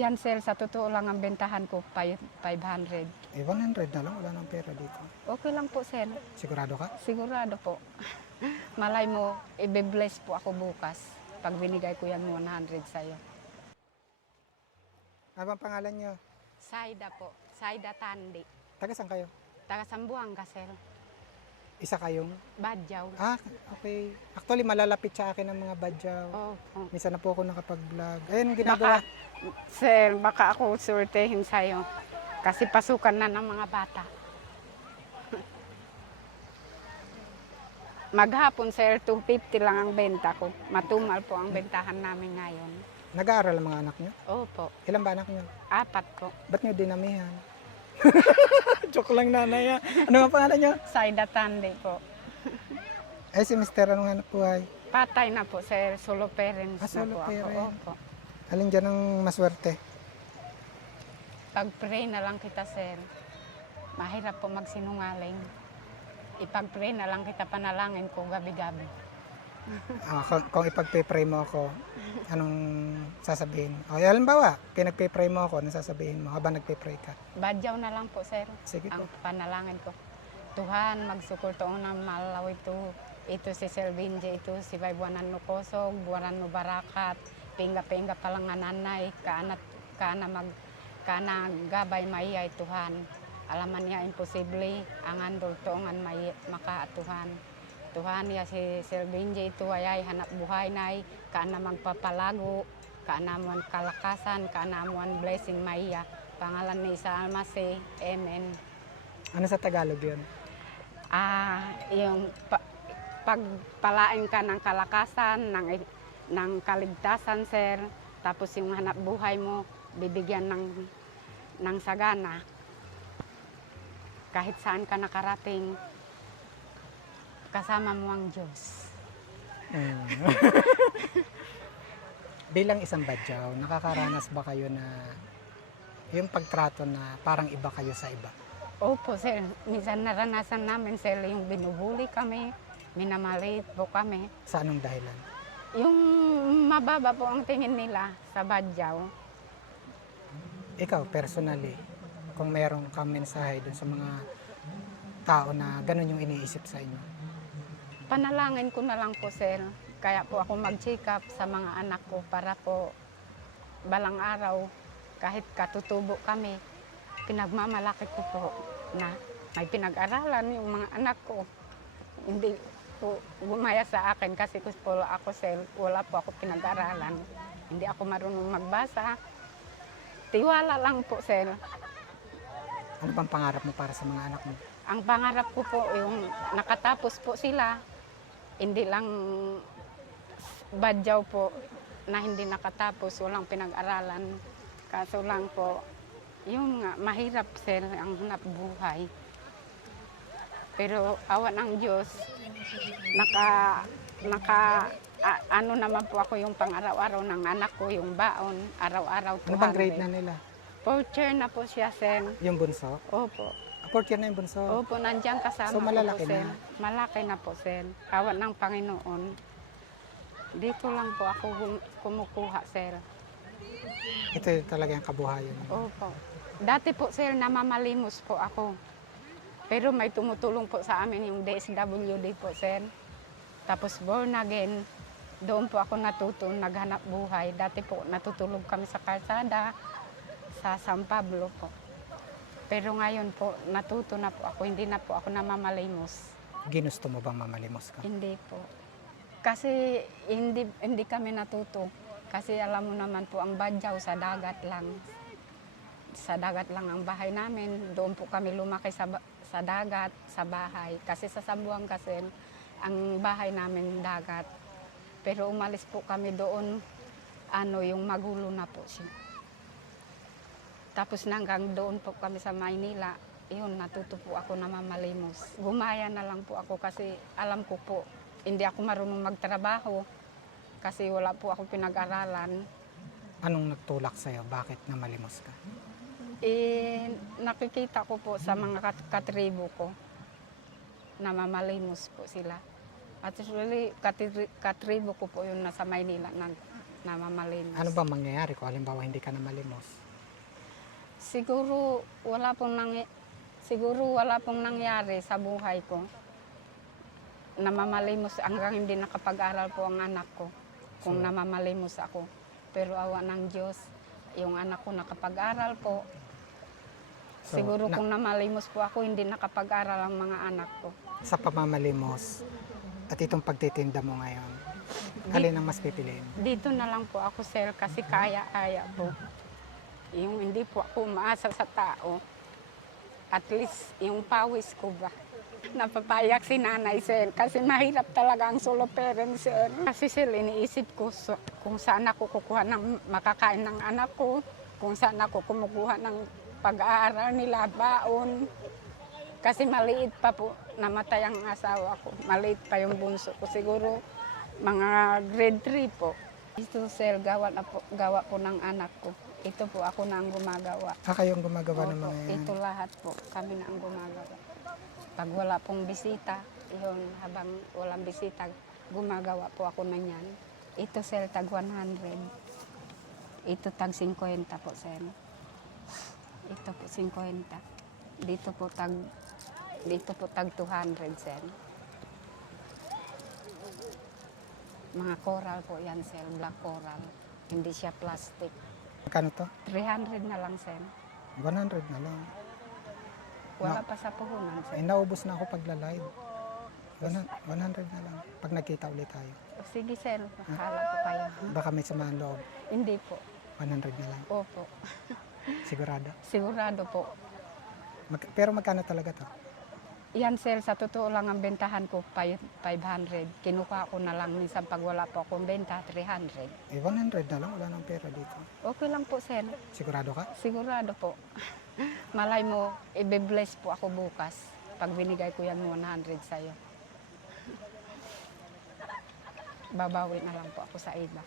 Yan sir, sa totoo lang ang bentahan ko, 500. 100 na lang, wala nang pera dito. Okay lang po sir, Sigurado ka? sigurado po. Malay mo, i-bless po ako bukas pag binigay ko yan 100 sa'yo. Ano bang pangalan nyo? Saida po, Saida Tandi. Taga saan kayo? Taga Sambuanga sir, Isa kayong? Badyaw. Okay. Actually, malalapit sa akin ang mga badyaw. Oh. Minsan na po ako nakapag-vlog. Ayun, ginagawa. Sir, baka ako surtehin sa'yo. Kasi pasukan na ng mga bata. Maghapon, sir, 250 lang ang benta ko. Matumal po ang bentahan namin ngayon. Nag-aaral ang mga anak nyo? Opo, Ilan ba anak nyo? 4 po. Ba't nyo dinamihan? Joke lang nanay. Ano ang pangalan nyo? Saida Tandi po. Ay, si Mr. Anong hanap buhay? Patay na po, sir. Solo parents na Solo po ako. parent. Opo. Alin dyan ang maswerte? Pag-pray na lang kita, sir. Mahirap po magsinungaling. Ipag-pray na lang kita, panalangin ko gabi-gabi. Kung ipag-pray mo ako, anong sasabihin? O, halimbawa, pinag-pray mo ako, anong sasabihin mo habang nag-pray ka? Badyaw na lang po, sir. Sige po. Ang panalangin ko. Tuhan, magsukor to ng malaw ito si Sir Binje, ito si Baybuanan no Kosog, Buwaran no Barakat, pinga-pinga palang nanay, kana gabay maiyay Tuhan. Alaman niya imposible, ang andol to ang makaatuhan. Tuhan ya si Sir Binje ito ayay hanap buhay nay, kana magpapalago, kana mo kalakasan, kana mo blessing maiya. Pangalan ni Isa Almasi, Amen. Ano sa Tagalog yun? Yung pagpalain ka ng kalakasan, ng kaligtasan, sir. Tapos yung hanap buhay mo, bibigyan ng sagana. Kahit saan ka nakarating, kasama mo ang Diyos. Bilang isang badyaw, nakakaranas ba kayo na yung pagtrato na parang iba kayo sa iba? Opo, sir. Minsan naranasan namin, sir, yung binubuli kami, minamalit po kami. Sa anong dahilan? Yung mababa po ang tingin nila sa badyaw. Ikaw, personally, kung meron kang mensahe dun sa mga tao na ganun yung iniisip sa inyo? Panalangin ko na lang po, sir. Kaya po ako mag-check up sa mga anak ko para po balang araw, kahit katutubo kami, pinagmamalaki ko po na may pinag-aralan yung mga anak ko. Hindi po gumaya sa akin kasi ako, sir, wala po ako pinag-aralan. Hindi ako marunong magbasa. Tiwala lang po, sir. Ano bang pangarap mo para sa mga anak mo? Ang pangarap ko po, yung nakatapos po sila, hindi lang badyaw po na hindi nakatapos, walang pinag-aralan. Kaso lang po, yung mahirap, sir, ang hanap buhay. Pero awa ng Diyos, ano naman po ako yung pang-araw-araw ng anak ko, yung baon, araw-araw. Ano bang grade na nila? 4th year na po siya, sir. Yung bunso? Opo. 4th year na yung bunso? Opo, nandiyan kasama So, malalaki ko po, sir. na? Malaki na po, sir. Awa ng Panginoon. Dito lang po ako kumukuha, sir. Ito yung talaga yung kabuhayan mo. Opo. Dati po, sir, namamalimos po ako. Pero may tumutulong po sa amin yung DSWD po, sir. Tapos born again, doon po ako natuto, naghanap buhay. Dati po natutulog kami sa kalsada, sa San Pablo po. Pero ngayon po, natuto na po ako, hindi na po ako namamalimos. Ginusto mo bang mamalimos ka? Hindi po. Kasi hindi kami natuto. Kasi alam mo naman po, ang badyaw sa dagat lang. Sa dagat lang ang bahay namin. Doon po kami lumaki sa dagat, sa bahay. Kasi sa Sambuang kasi, ang bahay namin dagat. Pero umalis po kami doon, yung magulo na po siya. Tapos hanggang doon po kami sa Maynila, yun, natuto po ako na mamalimos. Gumaya na lang po ako kasi alam ko po, hindi ako marunong magtrabaho kasi wala po ako pinag-aralan. Anong nagtulak sa'yo? Bakit namalimos ka? Nakikita ko po sa mga katribo ko na mamalimos po sila. At usually, katribo ko po yun nasa Maynila. namamalimos. Ano ba mangyayari kung halimbawa hindi ka na malimos? Siguro wala pong nangyari sa buhay ko. Namamalimos hanggang hindi nakapag-aral po ang anak ko kung So, namamalimos ako. Pero awa ng Diyos, yung anak ko nakapag-aral po. So, Siguro kung namalimos po ako, hindi nakapag-aral ang mga anak ko. sa pamamalimos at itong pagtitinda mo ngayon, alin ang mas pipiliin? Dito na lang po ako, sir, kasi kaya-kaya po. Yung hindi po ako umaasa sa tao, at least yung pawis ko ba. Napapayak si nanay, sir, kasi mahirap talaga ang solo parent, sir. Kasi sir, iniisip ko kung saan ako kukuha ng makakain ng anak ko, kung saan ako kumukuha ng pag-aaral nila, baon. Kasi maliit pa po, namatay ang asawa ko. Maliit pa yung bunso ko. Siguro mga grade 3 po. Ito sir, gawa po ng anak ko. Ito po ako na ang gumagawa. Kayong gumagawa ng Opo, mga yan. ito lahat po, kami na ang gumagawa. Pag wala pong bisita, yun, habang walang bisita, gumagawa po ako na yan. Ito sir, tag 100. Ito tag 50 po sir. Ito po 50. Dito po tag 200 sir. Mga coral po yan sir, black coral. Hindi siya plastic. Magkano to? 300 na lang sir. 100 na lang. Wala pa sa puhunan sir. Ay, naubos na ako pagla-live. 100 na lang. Pag nagkita ulit tayo. Sige sir, akala ko kayo. Baka may samahan loob. Hindi po. 100 na lang. Opo. Sigurado. Sigurado po. Pero magkano talaga to? Yan sir, sa totoo lang ang bentahan ko 500. Kinuha ko na lang minsan pag wala po akong benta, 300. 100 na lang. Wala nang pera dito. Okay lang po sir. Sigurado ka? Sigurado po. Malay mo, i-bless po ako bukas pag binigay ko yan 100 sa'yo. Babawi na lang po ako sa iba.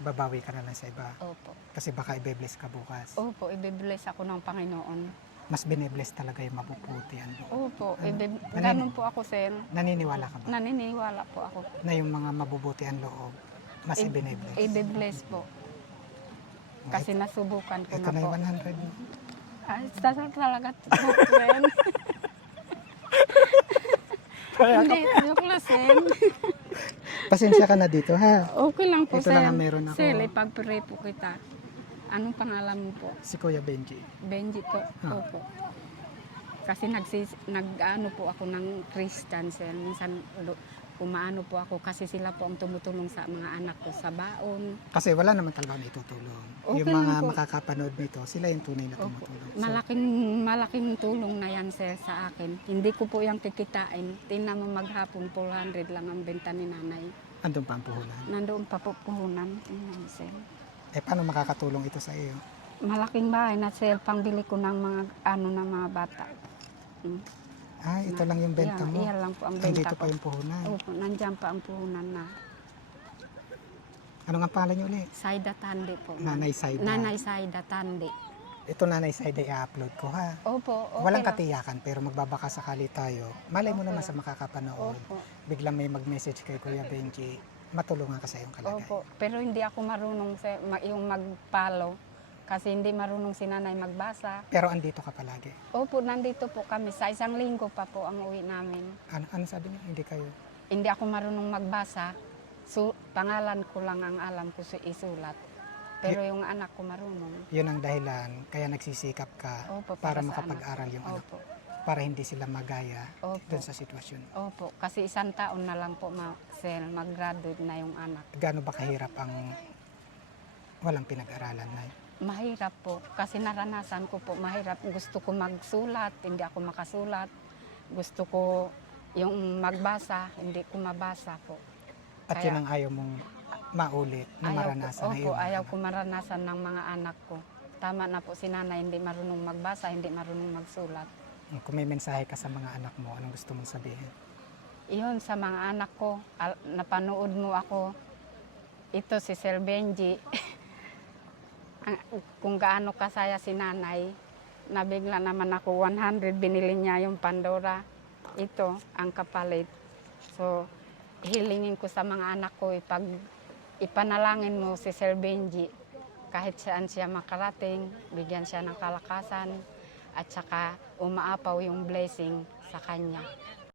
Babawi ka na lang sa iba. Opo. Kasi baka i-bless ka bukas. Opo, i-bless ako ng Panginoon. Mas bine-bless talaga yung mabubuti. Opo, Ano? ganun po ako sir. Naniniwala ka ba? Naniniwala po ako. Na yung mga mabubuti ang loob, mas i-bine-bless. I-bless po. Kasi nasubukan ko Ito na na po. yung 100 mo. Ay, talaga friend. Hindi, joke lang, Sen. Pasensya ka na dito, ha? Okay lang po, Ito lang ang meron ako. Sen, ipag-pray po kita. Anong pangalan mo po? Si Kuya Benji. Benji po. Ah. Opo. Kasi nag-ano po ako ng Christian, Sen. Minsan umaano po ako kasi sila po ang tumutulong sa mga anak ko sa baon. Kasi wala naman talaga na itutulong. Okay Yung mga lang po. makakapanood nito, sila yung tunay na Opo. tumutulong. So, Malaking tulong na yan, sir, sa akin. Hindi ko po yung kikitain. Tingnan mo maghapon, 400 lang ang benta ni nanay. andun pa ang puhunan. Nandoon pa po puhunan. Tingnan mo, sir. Eh, paano makakatulong ito sa iyo? Malaking bahay na, sir, pangbili ko ng mga ng mga bata. Ah, ito lang yung benta mo. Iyan lang po ang Ay, benta dito ko. pa yung puhunan. Opo, nandiyan pa ang puhunan na. Ano nga pangalan niyo ulit? Saida Tandi po. ma'am. Nanay Saida. Nanay Saida Tandi. Ito Nanay Saida i-upload ko, ha? Opo, okay Walang lang. katiyakan, pero magbabaka sakali tayo. Malay mo Okay naman lang. sa makakapanood. Opo. Biglang may mag-message kay Kuya Benji, matulungan ka sa iyong kalagayan. Opo, pero hindi ako marunong yung mag-follow kasi hindi marunong si nanay magbasa. Pero andito ka palagi. Opo, nandito po kami. Sa isang linggo pa po ang uwi namin. Ano sabi niya? Hindi kayo. Hindi ako marunong magbasa. Pangalan ko lang ang alam ko isulat. Pero yung anak ko marunong. Yun ang dahilan, kaya nagsisikap ka Opo, para sa makapag-aral anak. yung anak. Opo. Para hindi sila magaya Opo. dun sa sitwasyon. Opo, kasi isang taon na lang po mag-graduate na yung anak. Gaano ba kahirap ang walang pinag-aralan na? Mahirap po, kasi naranasan ko po, mahirap. Gusto ko magsulat, hindi ako makasulat. Gusto ko yung magbasa, hindi ko mabasa po. At Kaya- yun ang ayaw mong maulit na maranasan na Opo, iyong ayaw anak. ko maranasan ng mga anak ko. Tama na po si nanay, hindi marunong magbasa, hindi marunong magsulat. Kung may mensahe ka sa mga anak mo, anong gusto mong sabihin? Iyon sa mga anak ko, napanood mo ako, ito si Sir Benji. Kung gaano kasaya si nanay, nabigla naman ako 100, binili niya yung Pandora. Ito ang kapalit. So, hilingin ko sa mga anak ko, ipanalangin mo si Sir Benji kahit saan siya makarating, bigyan siya ng kalakasan at saka umaapaw yung blessing sa kanya.